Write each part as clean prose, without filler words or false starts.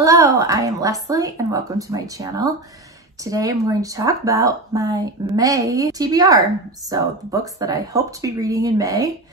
Hello, I am Leslie and welcome to my channel. Today I'm going to talk about my May TBR, so the books that I hope to be reading in May.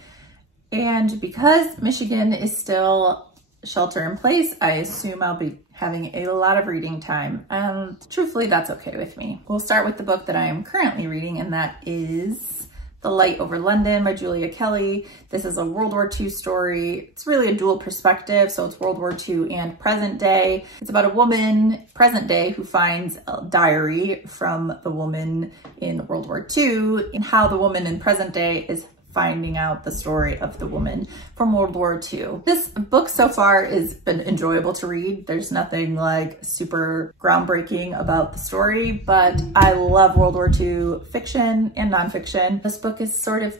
And because Michigan is still shelter in place, I assume I'll be having a lot of reading time, and truthfully that's okay with me. We'll start with the book that I am currently reading, and that is The Light Over London by Julia Kelly. This is a World War II story. It's really a dual perspective, so it's World War II and present day. It's about a woman, present day, who finds a diary from the woman in World War II, and how the woman in present day is finding out the story of the woman from World War II. This book so far has been enjoyable to read. There's nothing like super groundbreaking about the story, but I love World War II fiction and nonfiction. This book is sort of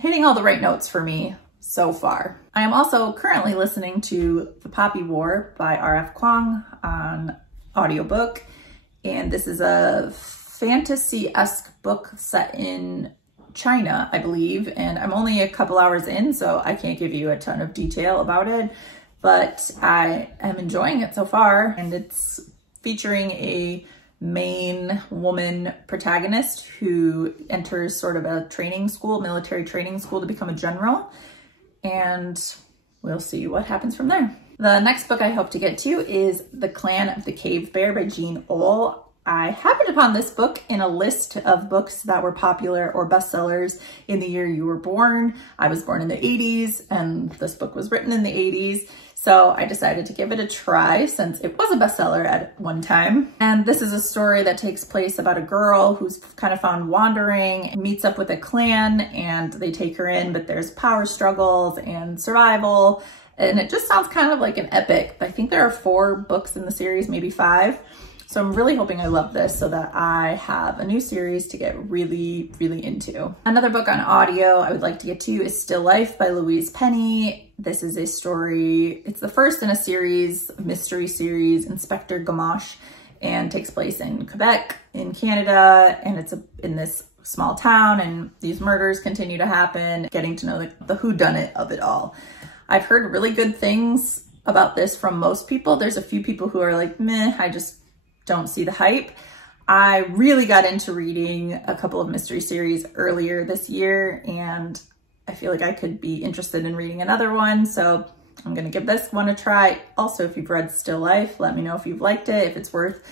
hitting all the right notes for me so far. I am also currently listening to The Poppy War by R.F. Kuang on audiobook, and this is a fantasy-esque book set in China, I believe, and I'm only a couple hours in, so I can't give you a ton of detail about it, but I am enjoying it so far. And it's featuring a main woman protagonist who enters sort of a training school, military training school, to become a general, and we'll see what happens from there. The next book I hope to get to is The Clan of the Cave Bear by Jean Auel. I happened upon this book in a list of books that were popular or bestsellers in the year you were born. I was born in the 80s and this book was written in the 80s. So I decided to give it a try since it was a bestseller at one time. And this is a story that takes place about a girl who's kind of found wandering, meets up with a clan, and they take her in, but there's power struggles and survival. And it just sounds kind of like an epic. I think there are 4 books in the series, maybe 5. So I'm really hoping I love this so that I have a new series to get really into. Another book on audio I would like to get to is Still Life by Louise Penny. This is a story, it's the first in a series, a mystery series, Inspector Gamache, and takes place in Quebec in Canada, and it's in this small town, and these murders continue to happen, getting to know the whodunit of it all. I've heard really good things about this from most people. There's a few people who are like, meh, I just don't see the hype. I really got into reading a couple of mystery series earlier this year, and I feel like I could be interested in reading another one, so I'm gonna give this one a try. Also, if you've read Still Life, let me know if you've liked it, if it's worth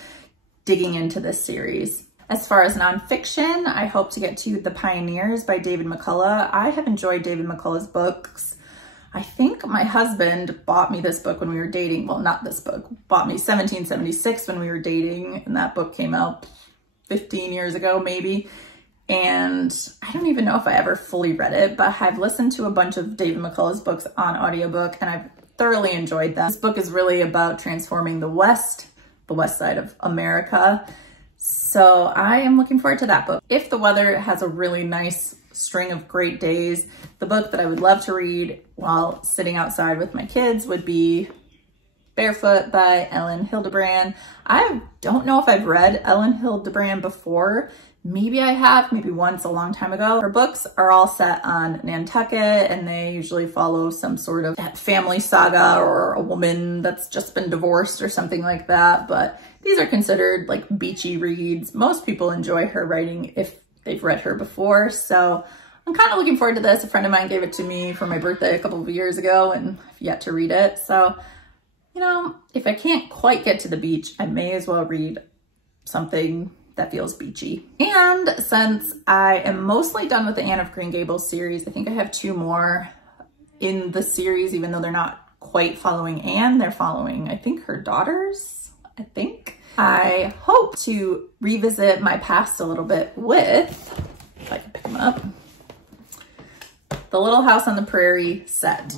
digging into this series. As far as nonfiction, I hope to get to The Pioneers by David McCullough. I have enjoyed David McCullough's books. I think my husband bought me this book when we were dating. Well, not this book, bought me 1776 when we were dating, and that book came out 15 years ago, maybe. And I don't even know if I ever fully read it, but I've listened to a bunch of David McCullough's books on audiobook, and I've thoroughly enjoyed them. This book is really about transforming the West side of America. So I am looking forward to that book. If the weather has a really nice string of great days, the book that I would love to read while sitting outside with my kids would be Barefoot by Ellen Hildebrand. I don't know if I've read Ellen Hildebrand before. Maybe I have, maybe once a long time ago. Her books are all set on Nantucket, and they usually follow some sort of family saga or a woman that's just been divorced or something like that. But these are considered like beachy reads. Most people enjoy her writing if they've read her before, so I'm kind of looking forward to this. A friend of mine gave it to me for my birthday a couple of years ago, and I've yet to read it. So, you know, if I can't quite get to the beach, I may as well read something that feels beachy. And since I am mostly done with the Anne of Green Gables series, I think I have 2 more in the series, even though they're not quite following Anne, they're following, I think, her daughters, I think. I hope to revisit my past a little bit with, if I can pick them up, the Little House on the Prairie set.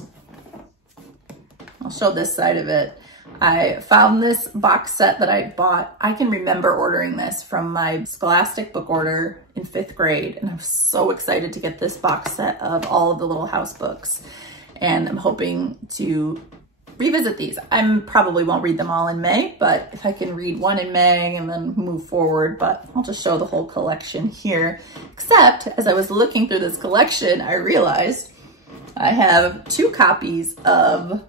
I'll show this side of it. I found this box set that I bought. I can remember ordering this from my Scholastic book order in 5th grade, and I'm so excited to get this box set of all of the Little House books, and I'm hoping to revisit these. I probably won't read them all in May, but if I can read one in May and then move forward, but I'll just show the whole collection here. Except as I was looking through this collection, I realized I have 2 copies of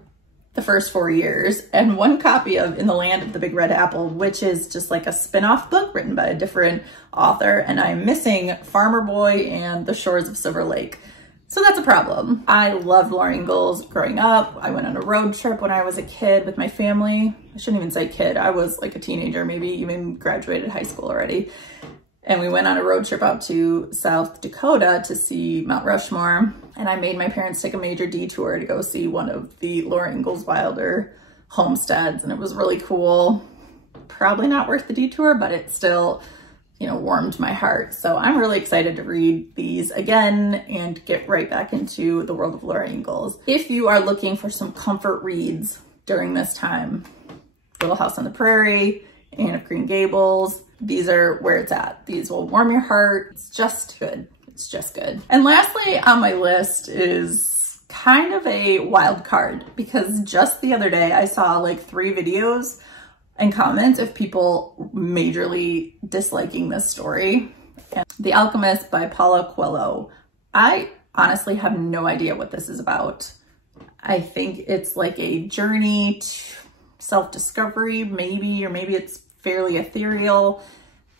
the first 4 years, and one copy of In the Land of the Big Red Apple, which is just like a spin-off book written by a different author, and I'm missing Farmer Boy and The Shores of Silver Lake. So that's a problem. I loved Laura Ingalls growing up. I went on a road trip when I was a kid with my family. I shouldn't even say kid. I was like a teenager, maybe even graduated high school already. And we went on a road trip out to South Dakota to see Mount Rushmore. And I made my parents take a major detour to go see one of the Laura Ingalls Wilder homesteads. And it was really cool. Probably not worth the detour, but it still, you know, warmed my heart. So I'm really excited to read these again and get right back into the world of Laura Ingalls. If you are looking for some comfort reads during this time, Little House on the Prairie, Anne of Green Gables, these are where it's at. These will warm your heart. It's just good. It's just good. And lastly on my list is kind of a wild card, because just the other day I saw like 3 videos and comments of people majorly disliking this story. And The Alchemist by Paulo Coelho. I honestly have no idea what this is about. I think it's like a journey to self-discovery, maybe, or maybe it's fairly ethereal.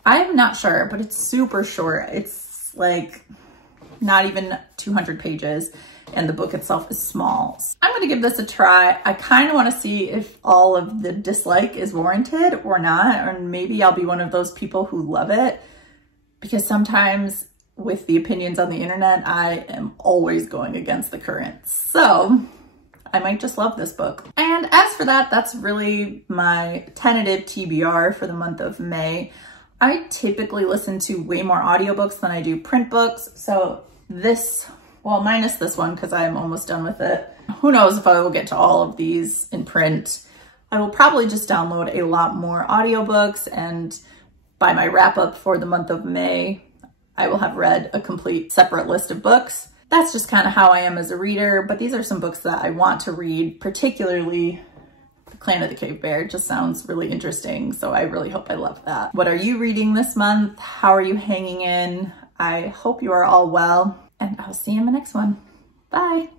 I'm not sure, but it's super short. It's like not even 200 pages, and the book itself is small. I'm gonna give this a try. I kind of want to see if all of the dislike is warranted or not, or maybe I'll be one of those people who love it, because sometimes with the opinions on the internet, I am always going against the current. So I might just love this book. And as for that, that's really my tentative TBR for the month of May. I typically listen to way more audiobooks than I do print books. So this, well, minus this one because I'm almost done with it. Who knows if I will get to all of these in print. I will probably just download a lot more audiobooks, and by my wrap up for the month of May, I will have read a complete separate list of books. That's just kind of how I am as a reader, but these are some books that I want to read, particularly The Clan of the Cave Bear. It just sounds really interesting, so I really hope I love that. What are you reading this month? How are you hanging in? I hope you are all well, and I'll see you in the next one. Bye.